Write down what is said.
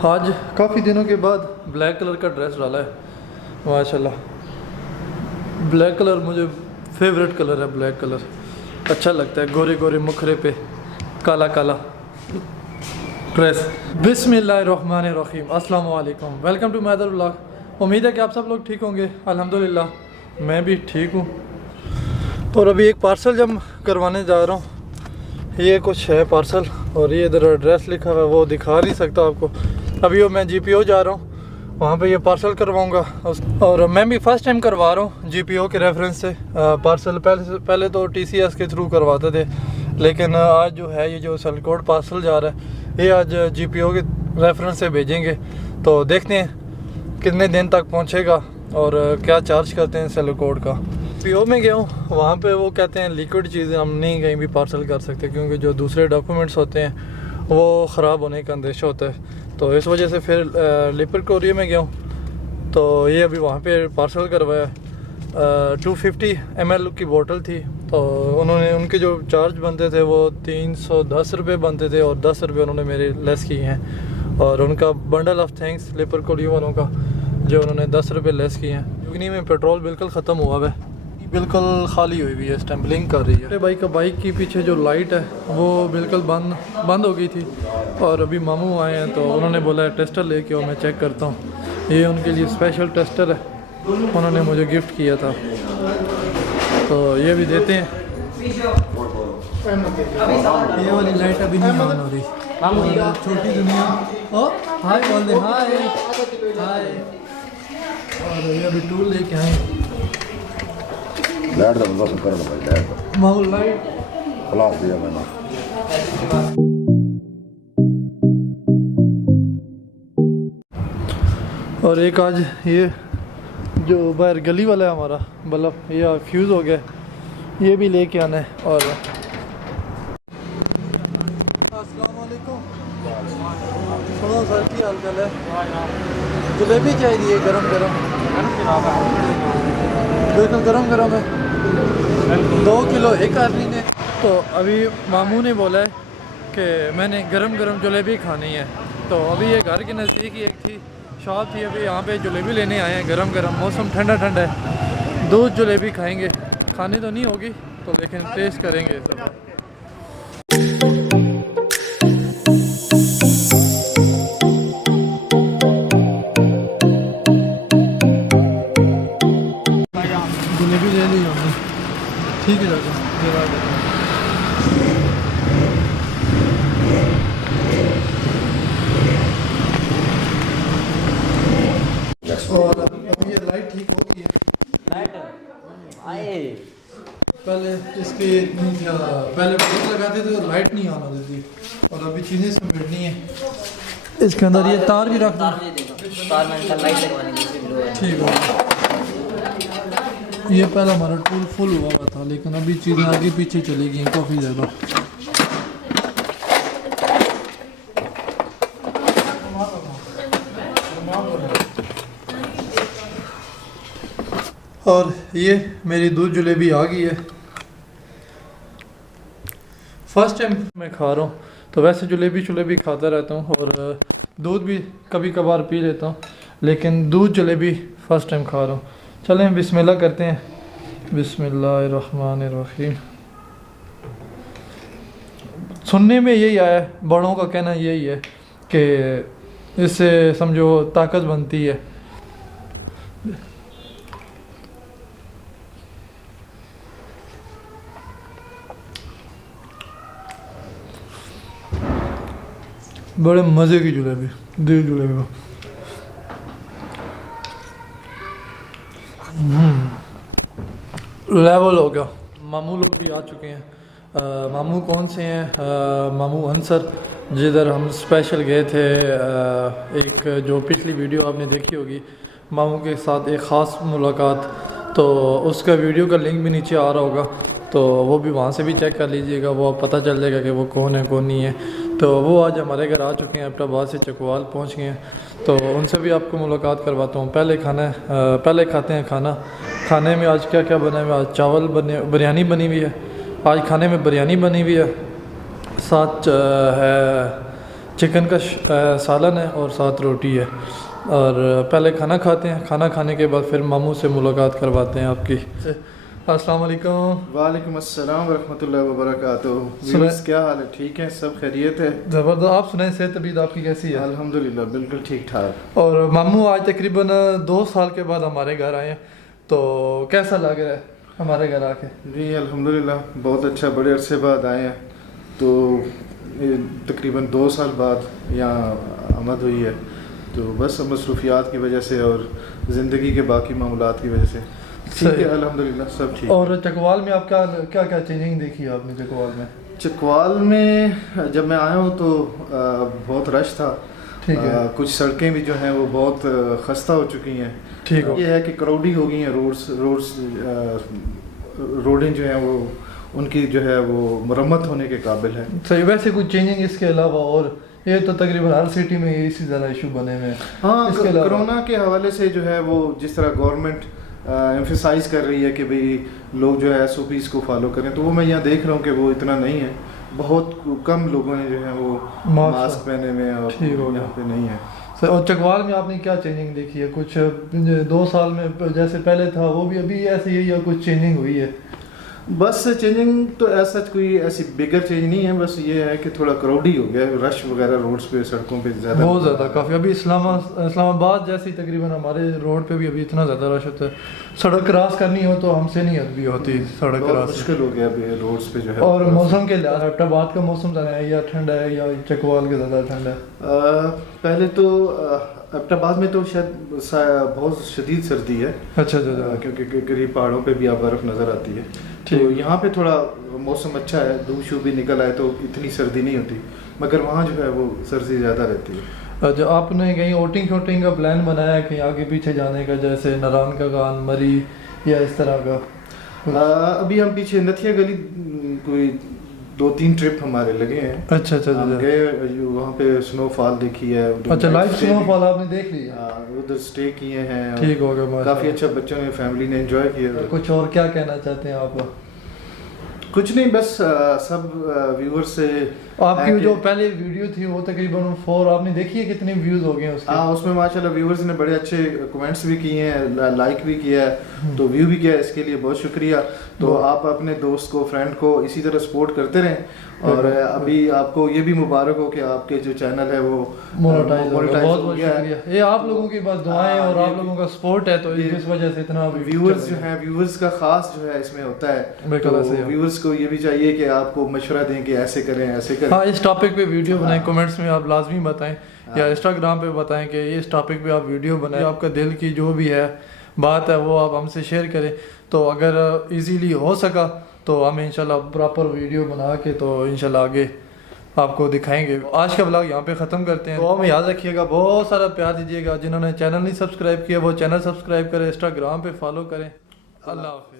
आज काफ़ी दिनों के बाद ब्लैक कलर का ड्रेस डाला है माशाल्लाह। ब्लैक कलर मुझे फेवरेट कलर है, ब्लैक कलर अच्छा लगता है, गोरे गोरे मुखरे पे काला काला ड्रेस। बिस्मिल्लाहिर्रहमानिर्रहीम, अस्सलाम वालेकुम, वेलकम टू मैदर व्लॉग। उम्मीद है कि आप सब लोग ठीक होंगे। अल्हम्दुलिल्लाह मैं भी ठीक हूँ। और अभी एक पार्सल जब करवाने जा रहा हूँ, ये कुछ है पार्सल और ये इधर एड्रेस लिखा हुआ है, वो दिखा नहीं सकता आपको। अभी वो मैं GPO जा रहा हूँ, वहाँ पे ये पार्सल करवाऊँगा। और मैं भी फ़र्स्ट टाइम करवा रहा हूँ GPO के रेफरेंस से पार्सल। पहले तो TCS के थ्रू करवाते थे, लेकिन आज जो है ये जो सियालकोट पार्सल जा रहा है, ये आज GPO के रेफरेंस से भेजेंगे। तो देखते हैं कितने दिन तक पहुँचेगा और क्या चार्ज करते हैं सियालकोट का। GPO में गया हूँ, वहाँ पे वो कहते हैं लिक्विड चीज़ें हम नहीं कहीं भी पार्सल कर सकते, क्योंकि जो दूसरे डॉक्यूमेंट्स होते हैं वो ख़राब होने का अंदेशा होता है। तो इस वजह से फिर लिपर कोरियर में गया हूँ। तो ये अभी वहाँ पे पार्सल करवाया। 250 ml की बोतल थी, तो उनके जो चार्ज बनते थे वो 310 रुपये बनते थे और 10 रुपये उन्होंने मेरे लेस किए हैं। और उनका बंडल ऑफ थैंक्स लिपर कोरियर वालों का, जो उन्होंने 10 रुपये लेस किए हैं। युगनी में पेट्रोल बिल्कुल ख़त्म हुआ है, बिल्कुल खाली हुई हुई है, इस टाइम ब्लिंक कर रही है। मेरे भाई का बाइक की पीछे जो लाइट है वो बिल्कुल बंद हो गई थी, और अभी मामू आए हैं तो उन्होंने बोला है टेस्टर लेके आओ, मैं चेक करता हूँ। ये उनके लिए स्पेशल टेस्टर है, उन्होंने मुझे गिफ्ट किया था, तो ये भी देते हैं। ये वाली लाइट अभी नहीं ऑन हो रही। छोटी दुनिया हाय बोल दे, हाय हाय। और ये अभी टूल लेके आए, लाइट का बंदा कर लो भाई, लाइट माहौल लाइट खलास दिया मैंने। और एक आज ये जो बाहर गली वाला है हमारा बल्ब, ये फ्यूज़ हो गया, ये भी लेके आना है। और अस्सलाम वालेकुम, सुनो सर की हाल चाल है? जलेबी चाहिए गरम गरम, बिल्कुल गरम गरम है। 2 किलो एक आदमी ने। तो अभी मामू ने बोला है कि मैंने गरम गरम जलेबी खानी है। तो अभी ये घर के नज़दीक ही एक थी शॉप थी, अभी यहाँ पे जलेबी लेने आए हैं गरम गरम। मौसम ठंडा ठंडा है, दूध जलेबी खाएंगे। खानी तो नहीं होगी तो लेकिन टेस्ट करेंगे सब। जलेबी ले ली हमने, ठीक है दादा। और ये लाइट ठीक हो गई है। लाइट आए पहले इसके पहले बोर्ड लगाते थे तो लाइट नहीं आना देती, और अभी चीज़ें समेटनी है। इसके अंदर ये तार भी रख दो, तार में लाइट लगवानी है। ठीक है। ये पहला हमारा टूल फुल हुआ था, लेकिन अभी चीज़ें आगे पीछे चली गई काफ़ी ज़्यादा। और ये मेरी दूध जलेबी आ गई है। फर्स्ट टाइम मैं खा रहा हूँ, तो वैसे जलेबी खाता रहता हूँ और दूध भी कभी कभार पी लेता हूँ, लेकिन दूध जलेबी फ़र्स्ट टाइम खा रहा हूँ। चलें बिस्मिल्लाह करते हैं। बिस्मिल्लाहिर्रहमानिर्रहीम। सुनने में यही आया है, बड़ों का कहना यही है कि इससे समझो ताकत बनती है। बड़े मज़े की जलेबी, दूध जलेबी। लेवल हो गया। मामू लोग भी आ चुके हैं। मामू कौन से हैं? मामू अंसर, जिधर हम स्पेशल गए थे। एक जो पिछली वीडियो आपने देखी होगी, मामू के साथ एक ख़ास मुलाकात, तो उसका वीडियो का लिंक भी नीचे आ रहा होगा, तो वो भी वहाँ से भी चेक कर लीजिएगा, वो पता चल जाएगा कि वो कौन है कौन नहीं है। तो वो आज हमारे घर आ चुके हैं, एबटाबाद से चकवाल पहुँच गए हैं, तो उनसे भी आपको मुलाकात करवाता हूँ। पहले खाते हैं खाना। खाने में आज क्या क्या बना हुआ? आज चावल बने, बिरयानी बनी हुई है। आज खाने में बिरयानी बनी हुई है, साथ है चिकन का सालन है और साथ रोटी है। और पहले खाना खाते हैं, खाना खाने के बाद फिर मामू से मुलाकात करवाते हैं आपकी। अस्सलाम वालेकुम। वालेकुम अस्सलाम वरहमतुल्लाहि वबरकातुहू। व्यूअर्स क्या हाल है? ठीक है, सब खैरियत है? ज़बरदस्त। आप सुनाएं, सेहत तबीयत आपकी कैसी है? अल्हम्दुलिल्लाह बिल्कुल ठीक ठाक। और मामू आज तकरीबन 2 साल के बाद हमारे घर आए हैं, तो कैसा लग रहा है हमारे घर आके? जी अल्हम्दुलिल्लाह बहुत अच्छा, बड़े अरसे बाद आए हैं। तो तकरीबन 2 साल बाद यहाँ आमद हुई है, तो बस मसरूफियात की वजह से और ज़िंदगी के बाकी मामलात की वजह से ठीक है, अल्हम्दुलिल्लाह सब ठीक। और चकवाल में आप क्या क्या चेंजिंग देखी है आपने चकवाल में? चकवाल में जब मैं आया हूँ तो बहुत रश था। ठीक है। कुछ सड़कें भी जो हैं वो बहुत खस्ता हो चुकी हैं। ठीक है। ये है कि क्राउडी हो गई हैं रोडें जो हैं वो उनकी जो है वो मरम्मत होने के काबिल है। सही। वैसे कुछ चेंजिंग इसके अलावा? और ये तो तकरीबन हर सिटी में इसी तरह इशू बने हुए हैं। हाँ, कोरोना के हवाले से जो है वो जिस तरह गवर्नमेंट एम्फेसाइज कर रही है कि भाई लोग जो है SOPs को फॉलो करें, तो वो मैं यहाँ देख रहा हूँ कि वो इतना नहीं है। बहुत कम लोगों ने जो है वो मास्क पहने हुए और यहाँ पे नहीं है। और चकवाल में आपने क्या चेंजिंग देखी है? कुछ 2 साल में जैसे पहले था वो भी अभी ऐसे ही, या कुछ चेंजिंग हुई है? बस चेंजिंग तो ऐसा कोई ऐसी बिगर चेंज नहीं है, बस ये है कि थोड़ा क्राउडी हो गया, रश वगैरह रोड्स पे सड़कों पे ज़्यादा, बहुत ज़्यादा काफ़ी। अभी इस्लामाबाद जैसी तकरीबन हमारे रोड पे भी अभी इतना ज़्यादा रश होता है, सड़क क्रॉस करनी हो तो हमसे नहीं भी होती सड़क क्रॉस, मुश्किल हो गया अभी रोड्स पे जो है। और मौसम के लिहाज एबटाबाद का मौसम ज़्यादा है या ठंडा है, या चकवाल के ज़्यादा ठंड है? पहले तो एबटाबाद में तो शायद बहुत शदीद सर्दी है। अच्छा। क्योंकि करीब पहाड़ों पे भी आप बर्फ़ नज़र आती है, तो यहाँ पे थोड़ा मौसम अच्छा है, धूप शूप भी निकल आए तो इतनी सर्दी नहीं होती, मगर वहाँ जो है वो सर्दी ज़्यादा रहती है। जो आपने कहीं वोटिंग का प्लान बनाया है कहीं आगे पीछे जाने का, जैसे नारायण का गान, मरी या इस तरह का? अभी हम पीछे नथिया गली कोई 2-3 ट्रिप हमारे लगे हैं। अच्छा। हम गए वहाँ पे स्नोफॉल देखी है। अच्छा, लाइव स्नोफॉल आपने देख ली है? उधर स्टे किए हैं। ठीक हो गया, काफ़ी अच्छा, बच्चों ने फैमिली ने एंजॉय किया। कुछ और क्या कहना चाहते हैं आप? कुछ नहीं, बस सब व्यूअर्स से आपकी जो पहले वीडियो थी वो तकरीबन 4 आपने देखी है, कितने व्यूज हो गए हैं उसके? हाँ, उसमें माशाल्लाह व्यूअर्स ने बड़े अच्छे कमेंट्स भी किए हैं, लाइक भी किया है, तो व्यू भी किया है, इसके लिए बहुत शुक्रिया। तो आप अपने दोस्त को, फ्रेंड को इसी तरह सपोर्ट करते रहें, और अभी आपको ये भी मुबारक हो कि आपके जो चैनल है वो मोनेटाइज हो गया है। ये आप लोगों की बस दुआएं और आप लोगों का सपोर्ट है, तो इस वजह से इतना व्यूअर्स जो है, व्यूअर्स का खास जो है इसमें होता है। तो व्यूअर्स को ये भी चाहिए कि आपको मशवरा दें कि ऐसे करें, ऐसे करें। हाँ, इस टॉपिक पे वीडियो बनाएं, कमेंट्स में आप लाजमी बताएं, या इंस्टाग्राम पे बताएं कि इस टॉपिक पे आप वीडियो बनाएं। आपका दिल की जो भी है बात है वो आप हमसे शेयर करें, तो अगर इजीली हो सका तो हम इंशाल्लाह प्रॉपर वीडियो बना के तो इंशाल्लाह आगे आपको दिखाएंगे। आज का व्लॉग यहाँ पे ख़त्म करते हैं। तो हमें याद रखिएगा, बहुत सारा प्यार दीजिएगा। जिन्होंने चैनल नहीं सब्सक्राइब किया वो चैनल सब्सक्राइब करें, इंस्टाग्राम पे फॉलो करें। अल्लाह हाफ़िज़।